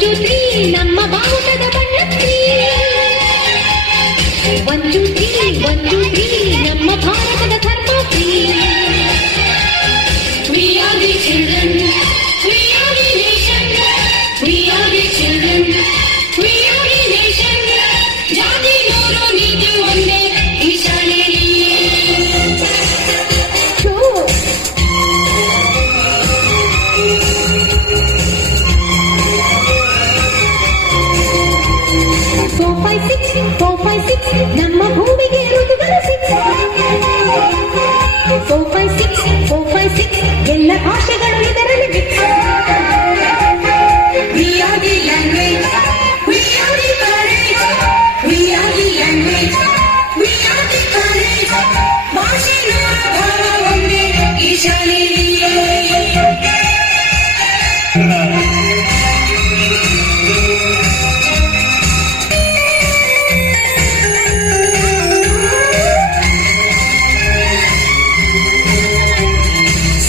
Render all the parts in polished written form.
2 3 ನಮ್ಮ ಬಾವುಟದ ಬಣ್ಣ 1 2 3 ನಮ್ಮ ಭಾರತದ ಧರ್ಮ We are the children, we are the nation, we are the children, we are the nation. ಜಾತಿ ನೋರೋ ನೀತಿ ಒಂದೇ ಈ ಶಾಲೆಯಲ್ಲಿ. 4 5 6 ನಮ್ಮ ಭೂಮಿಗೆ ಋತುಗಳು 4 5 6 ಎಲ್ಲ ಭಾಷೆಗಳು ಇದರಲ್ಲಿ mix. We are the language, we are the courage, we are the language, we are the courage. ಭಾಷೆ ಭಾವ ಒಂದೇ ಈ ಶಾಲೆಯಲ್ಲಿ.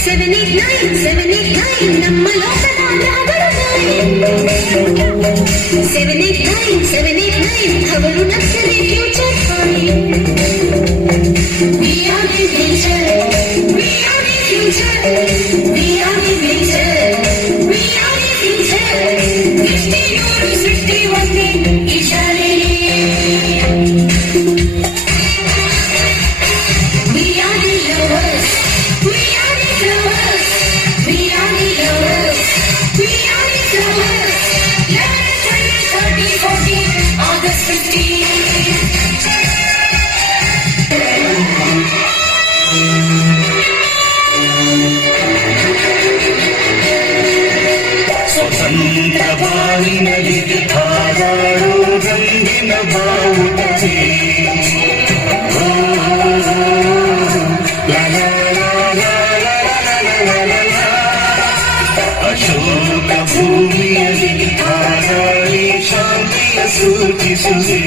Seven, eight, nine, ನಮ್ಮ ಲೋಕದ ಗ್ರಹಗಳು 7 8 9 ಅವರು nursery future We are the future, we are the future, we are the future, we are the future. 61 ಈ ಶಾಲೆಯಲ್ಲಿ. We are the lovers, we are the flowers, we are the lovers, we are the flowers. 11, 20, 30, 40, August 15. ಸ್ವತಂತ್ರ ಬಾಳಿನಲ್ಲಿ ಹಾರಾಡೋ ರಂಗಿನ ಬಾವುಟವೇ. ಅಶೋಕ ಭೂಮಿಯಲ್ಲಿ ಹಾರಾಡಿ ಶಾಂತಿಯ ಸೂಚಿಸುವೆ.